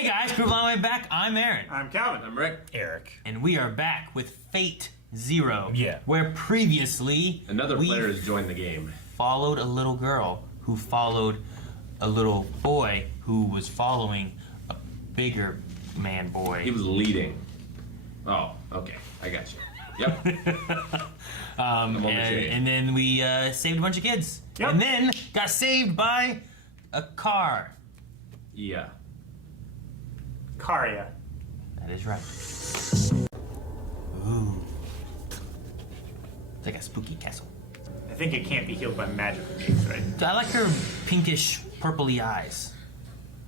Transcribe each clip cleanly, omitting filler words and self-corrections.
Hey guys, Proof on the way back. I'm Aaron. I'm Calvin. I'm Rick. Eric. And we are back with Fate Zero. Yeah. Where previously Another player has joined the game. Followed a little girl who followed a little boy who was following a bigger man boy. He was leading. Oh, okay. I got you. Yep. And then we saved a bunch of kids. Yep. And then got saved by a car. Yeah. Karya. That is right. Ooh. It's like a spooky castle. I think it can't be healed by magical means, right? I like her pinkish, purpley eyes.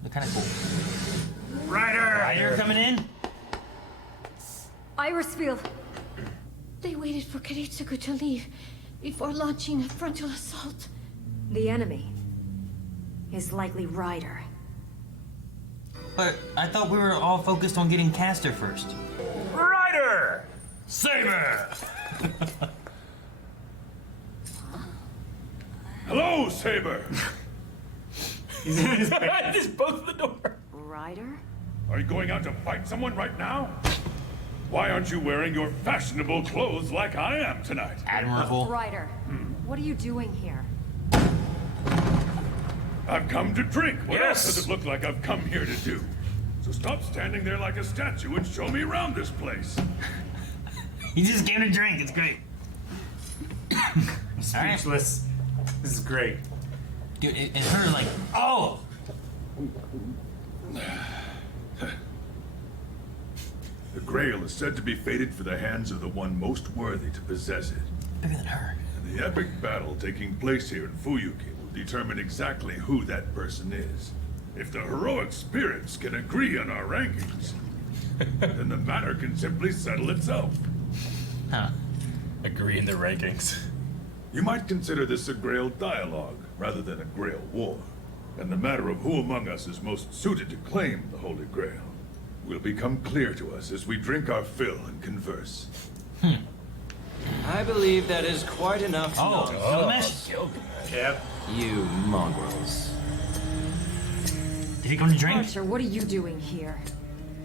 They're kind of cool. Ryder coming in? Irisfield. They waited for Kiritsugu to leave before launching a frontal assault. The enemy is likely Ryder. But I thought we were all focused on getting Caster first. Ryder! Saber! Hello, Saber! He's in his I just both the door. Ryder? Are you going out to fight someone right now? Why aren't you wearing your fashionable clothes like I am tonight? Admirable. Ryder, what are you doing here? I've come to drink. What Yes. else does it look like I've come here to do? So stop standing there like a statue and show me around this place. He just came to drink. It's great. speechless. This is great. Dude, and her like, oh! The Grail is said to be fated for the hands of the one most worthy to possess it. Bigger than her. And the epic battle taking place here in Fuyuki will determine exactly who that person is. If the heroic spirits can agree on our rankings, then the matter can simply settle itself. Huh. Agree in the rankings. You might consider this a Grail dialogue rather than a Grail war. And the matter of who among us is most suited to claim the Holy Grail will become clear to us as we drink our fill and converse. I believe that is quite enough. Oh, nonsense. Gilgamesh? Yep. You mongrels. Did he come to drink? Archer, what are you doing here?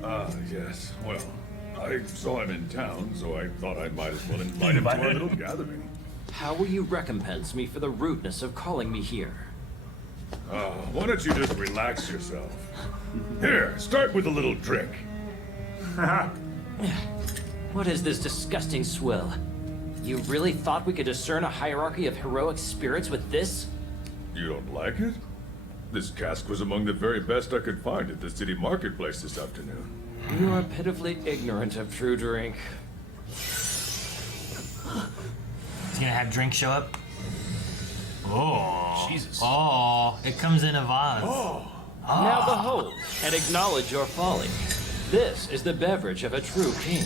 Ah, yes. Well, I saw him in town, so I thought I might as well invite him to our little gathering. How will you recompense me for the rudeness of calling me here? Why don't you just relax yourself? Here, start with a little drink. What is this disgusting swill? You really thought we could discern a hierarchy of heroic spirits with this? You don't like it? This cask was among the very best I could find at the city marketplace this afternoon. You are pitifully ignorant of true drink. He's gonna have drink show up? Oh. Jesus. Oh, it comes in a vase. Now behold, and acknowledge your folly. This is the beverage of a true king.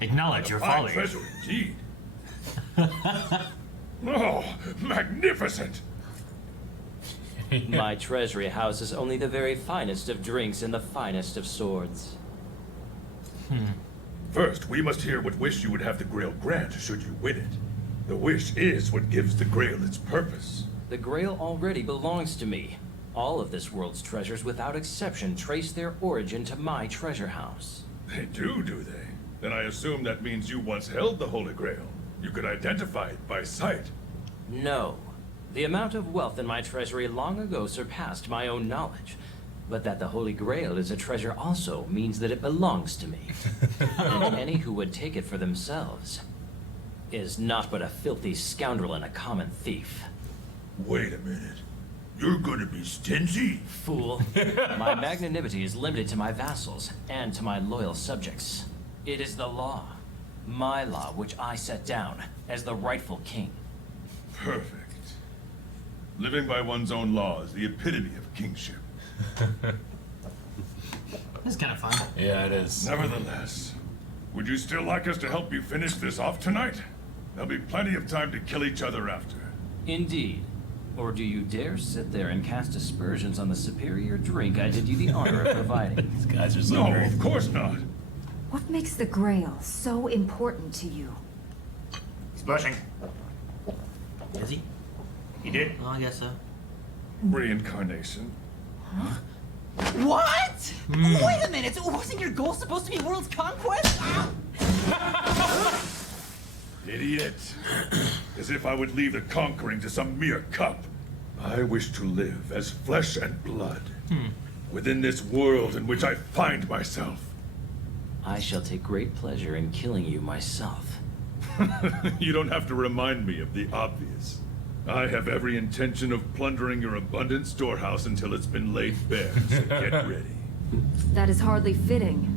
Acknowledge your Fine folly. treasure indeed. Oh, magnificent! My treasury houses only the very finest of drinks and the finest of swords. First, we must hear what wish you would have the Grail grant should you win it. The wish is what gives the Grail its purpose. The Grail already belongs to me. All of this world's treasures, without exception, trace their origin to my treasure house. They do they? Then I assume that means you once held the Holy Grail. You could identify it by sight. No. The amount of wealth in my treasury long ago surpassed my own knowledge. But that the Holy Grail is a treasure also means that it belongs to me. And any who would take it for themselves is not but a filthy scoundrel and a common thief. Wait a minute. You're gonna be stingy? Fool. My magnanimity is limited to my vassals and to my loyal subjects. It is the law. My law, which I set down as the rightful king. Perfect. Living by one's own law is the epitome of kingship. This is kind of fun. Yeah, it is. Nevertheless, would you still like us to help you finish this off tonight? There'll be plenty of time to kill each other after. Indeed. Or do you dare sit there and cast aspersions on the superior drink I did you the honor of providing? These guys are so No, great. of course not. What makes the Grail so important to you? He's blushing. Is he? He did. Oh, I guess so. Reincarnation. What? Wait a minute! Wasn't your goal supposed to be world's conquest? Idiot. As if I would leave the conquering to some mere cup. I wish to live as flesh and blood. Within this world in which I find myself. I shall take great pleasure in killing you myself. You don't have to remind me of the obvious. I have every intention of plundering your abundant storehouse until it's been laid bare, so get ready. That is hardly fitting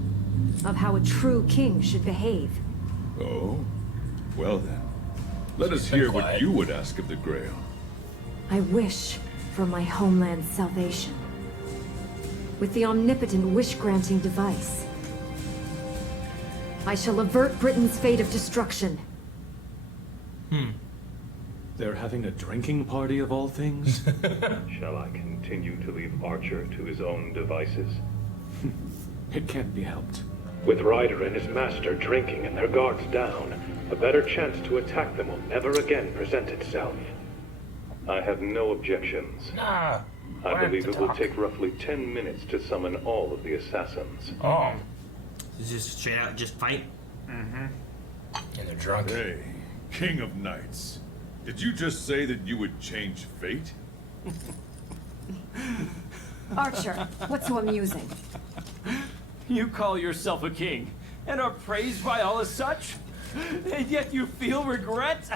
of how a true king should behave. Oh? Well then, let us hear what you would ask of the Grail. I wish for my homeland's salvation. With the omnipotent wish-granting device, I shall avert Britain's fate of destruction. They're having a drinking party of all things? Shall I continue to leave Archer to his own devices? It can't be helped. With Ryder and his master drinking and their guards down, a better chance to attack them will never again present itself. I have no objections. Nah. I believe it will take roughly 10 minutes to summon all of the assassins. Oh. It's just straight out, just fight. And they're drunk. Hey, King of Knights. Did you just say that you would change fate? Archer, what's so amusing? You call yourself a king, and are praised by all as such? And yet you feel regret?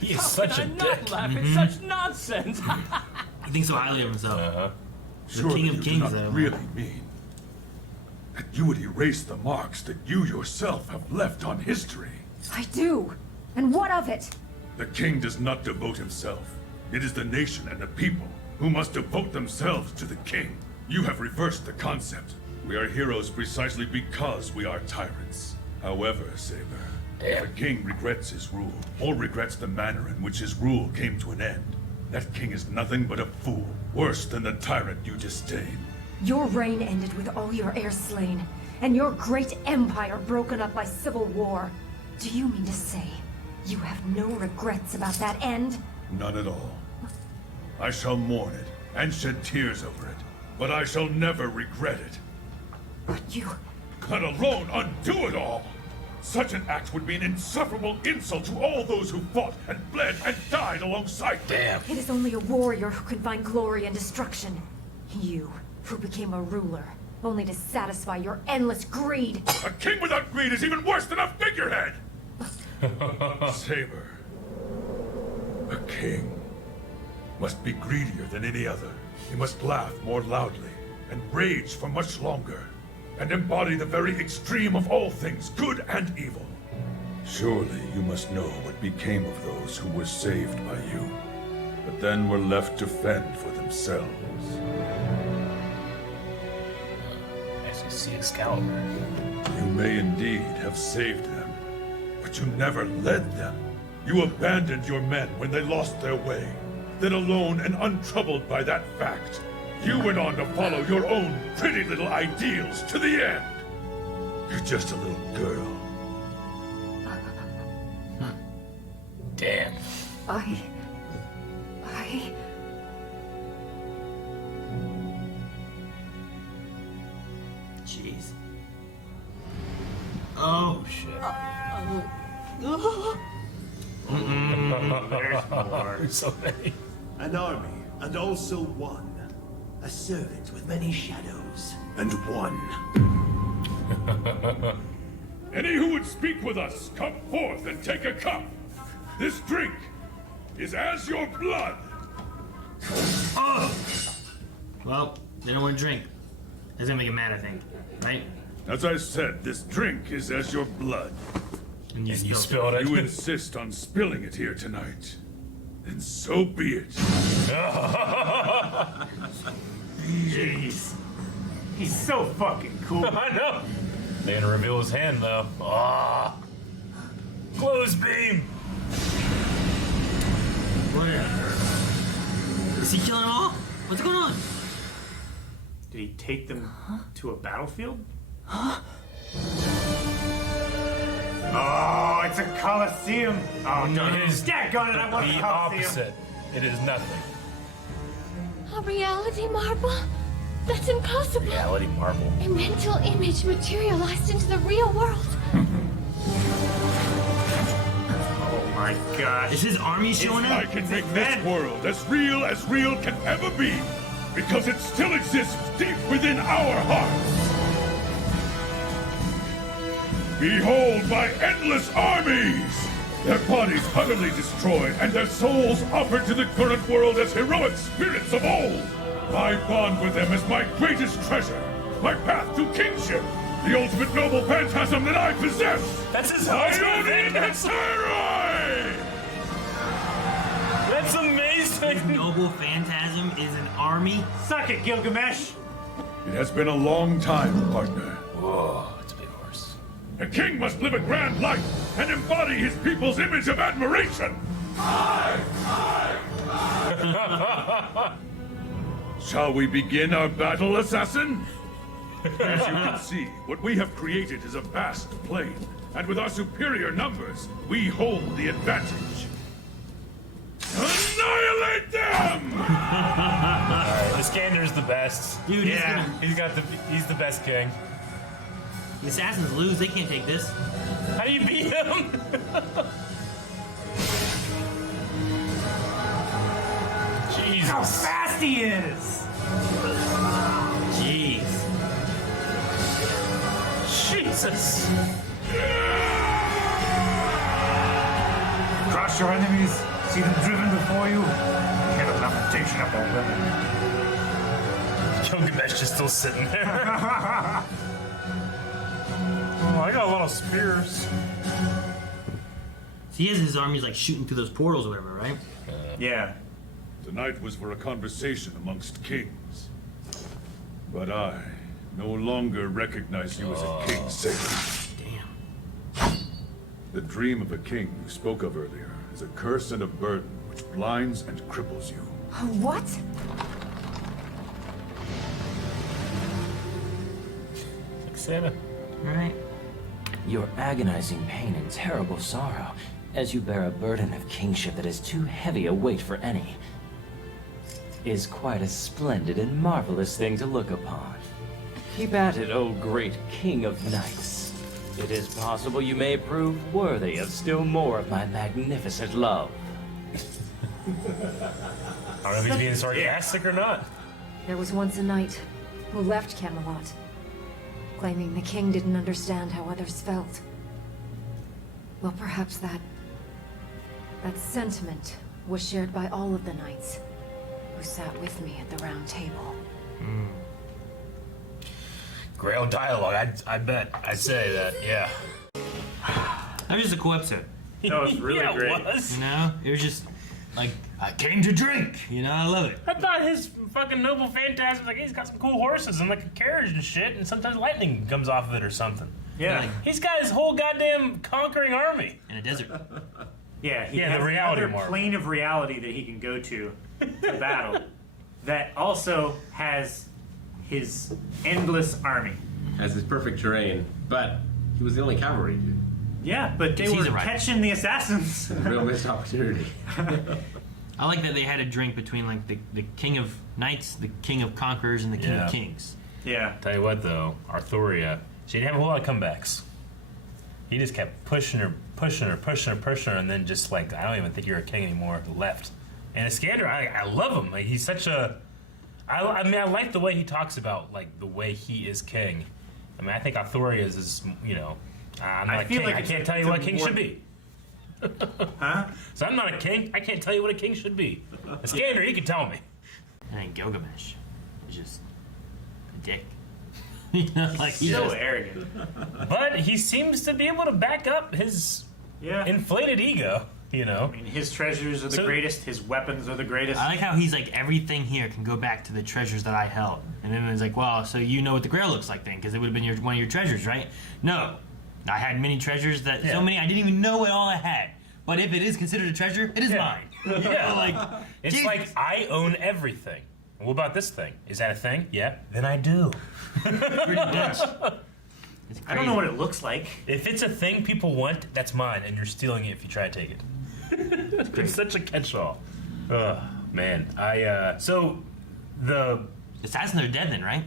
He's How such can a I not dick. laugh at such nonsense? He thinks so highly of himself. Uh-huh. The Surely King of you Kings, do though. not really mean that you would erase the marks that you yourself have left on history. I do. And what of it? The king does not devote himself. It is the nation and the people who must devote themselves to the king. You have reversed the concept. We are heroes precisely because we are tyrants. However, Saber, if a king regrets his rule, or regrets the manner in which his rule came to an end, that king is nothing but a fool, worse than the tyrant you disdain. Your reign ended with all your heirs slain, and your great empire broken up by civil war. Do you mean to say you have no regrets about that end? None at all. I shall mourn it, and shed tears over it, but I shall never regret it. But you... Let alone undo it all! Such an act would be an insufferable insult to all those who fought and bled and died alongside me. Damn. It is only a warrior who can find glory in destruction. You, who became a ruler, only to satisfy your endless greed. A king without greed is even worse than a figurehead! Saber. A king must be greedier than any other. He must laugh more loudly and rage for much longer, and embody the very extreme of all things, good and evil. Surely you must know what became of those who were saved by you, but then were left to fend for themselves. As you see Excalibur. You may indeed have saved them, but you never led them. You abandoned your men when they lost their way. Then alone and untroubled by that fact, you went on to follow your own pretty little ideals to the end. You're just a little girl. Damn. I... Jeez. Oh shit. There's more. So many. An army, and also one. A servant with many shadows, and one. Any who would speak with us, come forth and take a cup. This drink is as your blood. Oh! Well, they don't want to drink. That's gonna make him mad, I think. Right? As I said, this drink is as your blood. And you You spilled spilled it. You insist on spilling it here tonight. Then so be it. Jeez. He's so fucking cool. I know. They're gonna reveal his hand though. Ah. Close beam. What? Is he killing them all? What's going on? Did he take them to a battlefield? Oh, it's a coliseum. Oh, no. It is Daggone it, I want a the coliseum. opposite. It is nothing. A reality marble? That's impossible. Yeah, let him marvel. A mental image materialized into the real world. Oh my gosh. Is his army showing up? I can make this world as real can ever be, because it still exists deep within our hearts. Behold my endless armies! Their bodies utterly destroyed, and their souls offered to the current world as heroic spirits of old. My bond with them is my greatest treasure, my path to kingship, the ultimate noble phantasm that I possess! That's his Ionian Hetairoi! That's amazing! His noble phantasm is an army? Suck it, Gilgamesh! It has been a long time, partner. Whoa, it's a big horse. A king must live a grand life and embody his people's image of admiration! Shall we begin our battle, assassin? As you can see, what we have created is a vast plain, and with our superior numbers, we hold the advantage. Annihilate them! Iskander's the best. Dude, he's the best king. The assassins lose, they can't take this. How do you beat him? Jesus. How fast he is! Jeez. Jesus. Crush your enemies, see them driven before you. Get a lamentation of the women. Gilgamesh is still sitting there. Oh, I got a lot of spears. So he has his armies like shooting through those portals or whatever, right? Yeah. Tonight was for a conversation amongst kings. But I no longer recognize you as a king, Satan. Damn. The dream of a king you spoke of earlier is a curse and a burden which blinds and cripples you. What? Like Santa. Right. Your agonizing pain and terrible sorrow, as you bear a burden of kingship that is too heavy a weight for any, is quite a splendid and marvelous thing to look upon. Keep at it, O great king of knights. It is possible you may prove worthy of still more of my magnificent love. I don't know if he's being sarcastic or not. There was once a knight who left Camelot, claiming the king didn't understand how others felt. Well, perhaps that sentiment was shared by all of the knights who sat with me at the round table. Grail dialogue, I bet. I'd say that, yeah. That was just a cool episode. That was really yeah, great. It was. You know? It was just like, I came to drink. You know, I love it. I thought his fucking noble phantasm, like, he's got some cool horses and like a carriage and shit, and sometimes lightning comes off of it or something. Yeah. Like, He's got his whole goddamn conquering army. in a desert. Yeah, he Yeah, has the reality another mark. plane of reality that he can go to battle that also has his endless army. Has his perfect terrain, but he was the only cavalry dude. Yeah, but they He's were a rider. catching the assassins. Real missed opportunity. I like that they had a drink between like the king of knights, the king of conquerors, and the king Yeah. of kings. Yeah. Tell you what, though, Arthuria, she didn't have a whole lot of comebacks. He just kept pushing her, and then just like, I don't even think you're a king anymore, left. And Iskander, I love him. Like, he's such a... I mean, I like the way he talks about, like, the way he is king. I mean, I think Arthuria is, you know... I'm not a king. like I can't tell you what a king should be. Huh? So I'm not a king. I can't tell you what a king should be. Iskander, he can tell me. And then Gilgamesh is just a dick. You know, like he's So just, arrogant. But he seems to be able to back up his Yeah. inflated ego, you know? I mean, his treasures are the So- greatest. His weapons are the greatest. I like how he's like, everything here can go back to the treasures that I held. And then it's like, well, so you know what the Grail looks like then, because it would have been one of your treasures, right? No. I had many treasures that, Yeah. so many, I didn't even know what all I had. But if it is considered a treasure, it is mine. Yeah. Like, It's Jesus. like, I own everything. What about this thing? Is that a thing? Yeah. Then I do. Pretty Dutch. It's I don't know what it looks like. If it's a thing people want, that's mine, and you're stealing it if you try to take it. It's such a catch-all. Ugh, man. So the assassins are dead then, right?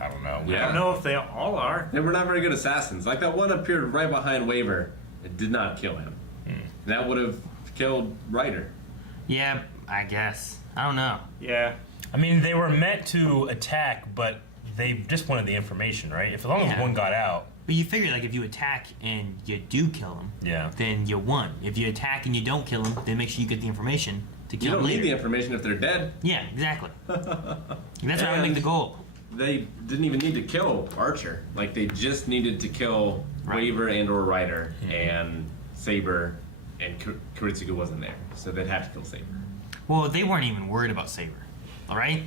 I don't know. I don't know if they all are. They were not very good assassins. Like that one appeared right behind Waver. It did not kill him. That would have killed Ryder. Yeah, I guess. I don't know. Yeah. I mean, they were meant to attack, but they just wanted the information, right? If as long as one got out. But you figure, like, if you attack and you do kill him, then you won. If you attack and you don't kill him, then make sure you get the information to kill him later. You don't need the information if they're dead. Yeah, exactly. That's why I would make the goal. They didn't even need to kill Archer. Like, they just needed to kill Waver and or Ryder and Saber, and Kuritsugu wasn't there. So they'd have to kill Saber. Well, they weren't even worried about Saber. All right?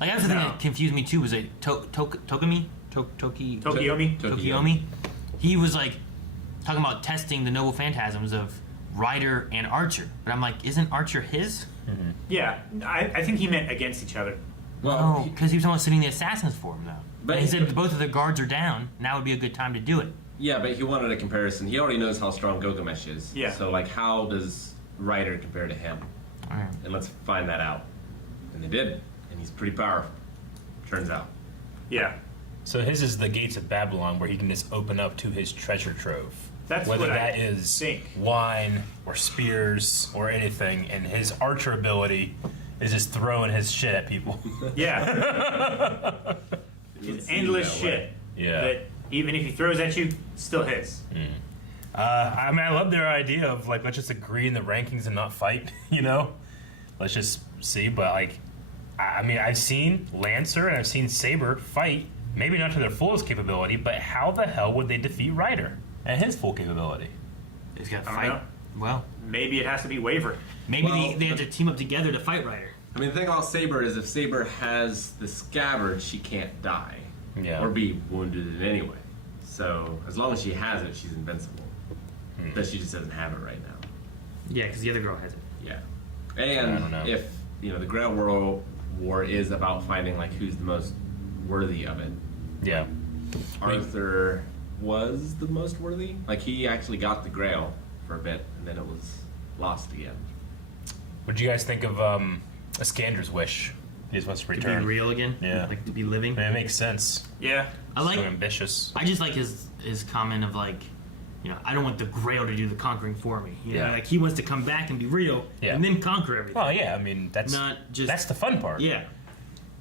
Like, that's the thing that confused me, too, was that Tokiomi? Tokiomi? He was, like, talking about testing the noble phantasms of Ryder and Archer. But I'm like, isn't Archer his? Yeah, I think he meant against each other. Well, because he was almost sitting the assassins for him, though. But he said both of the guards are down. Now would be a good time to do it. Yeah, but he wanted a comparison. He already knows how strong Gilgamesh is. Yeah. So, like, how does Ryder compare to him? All right. And let's find that out. And they did. And he's pretty powerful. Turns out. Yeah. So his is the gates of Babylon, where he can just open up to his treasure trove. That's whether what that I is think. wine or spears or anything, and his archer ability is just throwing his shit at people. Yeah. It's endless shit. Yeah. That even if he throws at you, still hits. I mean, I love their idea of, like, let's just agree in the rankings and not fight, you know? Let's just see, but, like, I mean, I've seen Lancer and I've seen Saber fight, maybe not to their fullest capability, but how the hell would they defeat Ryder at his full capability? He's got to I fight. don't know. Well, Maybe it has to be Waver. maybe they have to team up together to fight Ryder. I mean, the thing about Saber is if Saber has the scabbard, she can't die. Yeah. Or be wounded in any way. So, as long as she has it, she's invincible. But she just doesn't have it right now. Yeah, because the other girl has it. Yeah. I don't know. And if, you know, the Grail World War is about finding, like, who's the most worthy of it. Yeah. Arthur was the most worthy. Like, he actually got the Grail for a bit, and then it was lost again. What do you guys think of Iskander's wish? He just wants to To return. be real again. Yeah. Like to be living. I mean, it makes sense. Yeah. I like. So ambitious. I just like his comment of like, you know, I don't want the Grail to do the conquering for me. You know, Yeah. like he wants to come back and be real, Yeah. and then conquer everything. Oh yeah, I mean that's Not just- that's the fun part. Yeah.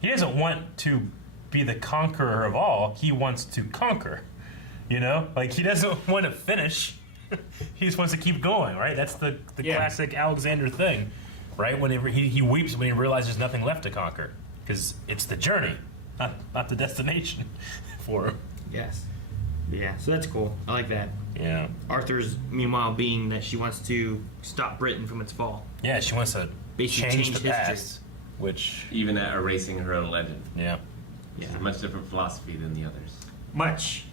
He doesn't want to be the conqueror of all. He wants to conquer. You know, like he doesn't want to finish. He just wants to keep going, right? That's the classic Alexander thing, right? Whenever he weeps when he realizes there's nothing left to conquer, because it's the journey, not the destination, for him. Yes. Yeah. So that's cool. I like that. Yeah. Arthur's meanwhile being that she wants to stop Britain from its fall. Yeah, she wants to Basically change change the history. past, which Even at erasing her own legend. yeah. It's a much different philosophy than the others. Much.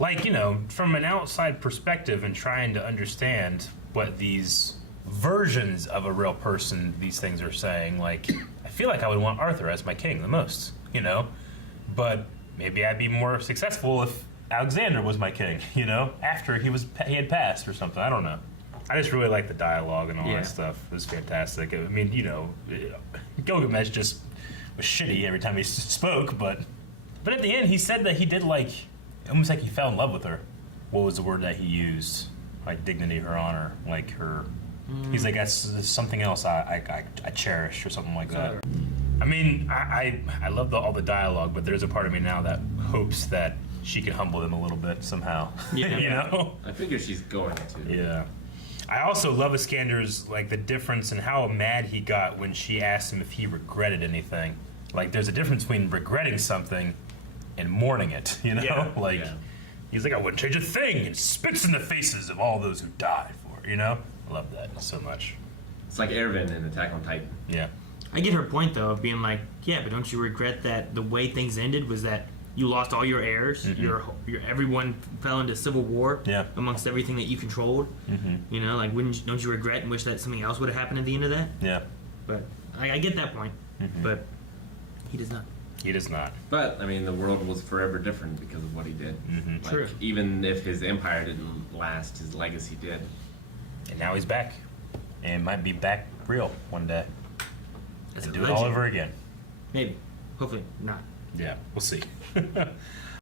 Like, you know, from an outside perspective and trying to understand what these versions of a real person these things are saying, like, I feel like I would want Arthur as my king the most, you know? But maybe I'd be more successful if Alexander was my king, you know? After he had passed or something. I don't know. I just really like the dialogue and all that stuff. It was fantastic. I mean, you know, Gilgamesh just was shitty every time he spoke, but at the end he said that he did, like, almost like he fell in love with her. What was the word that he used? Like dignity, her honor, like her. He's like, that's something else I cherish or something like that. I mean, I love all the dialogue, but there's a part of me now that hopes that she can humble them a little bit somehow. Yeah. You know? I figure she's going to. Yeah. I also love Iskander's, like, the difference in how mad he got when she asked him if he regretted anything. Like, there's a difference between regretting something and mourning it, you know? Yeah. Like, he's like, I wouldn't change a thing, and spits in the faces of all those who died for it, you know? I love that so much. It's like Erwin in Attack on Titan. Yeah. I get her point though of being like, yeah, but don't you regret that the way things ended was that you lost all your heirs, your everyone fell into civil war amongst everything that you controlled. You know, like don't you regret and wish that something else would have happened at the end of that? Yeah. But I get that point, but he does not. He does not. But, I mean, the world was forever different because of what he did. Like, True. even if his empire didn't last, his legacy did. And now he's back. And might be back real one day. That's And a do it all legend. over again. Maybe. Hopefully not. Yeah, we'll see.